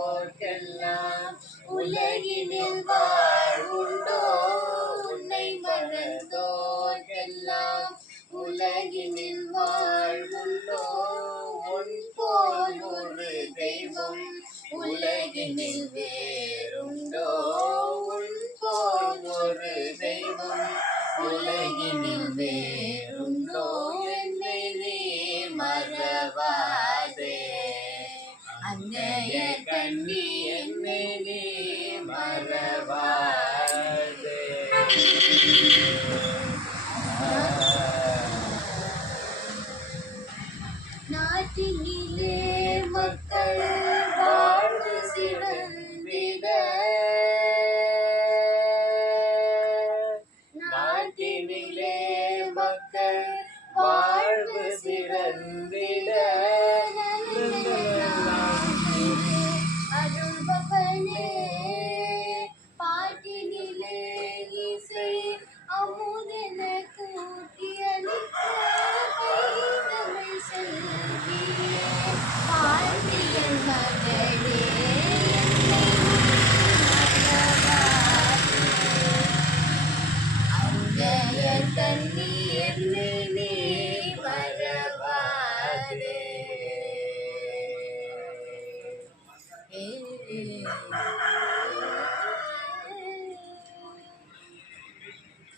மறந்தோர்க்கெல்லாம் உலகினில் வாழ்வுண்டோ? உன்னை மறந்தோர்க்கெல்லாம் உலகினில் வாழ்வுண்டோ? உன் போல் ஒரு தெய்வம் உலகினில் வேறுண்டோ? உன் போல் ஒரு தெய்வம் உலகினில் வேறுண்டோ? என்னை நீ மறவாதே அன்னைய கண்ணி, என்னை நீ மறவாதே. நாட்டினிலே மக்கள் வாழ்வு சிறந்திட, நாட்டினிலே மக்கள் வாழ்வு சிறந்திட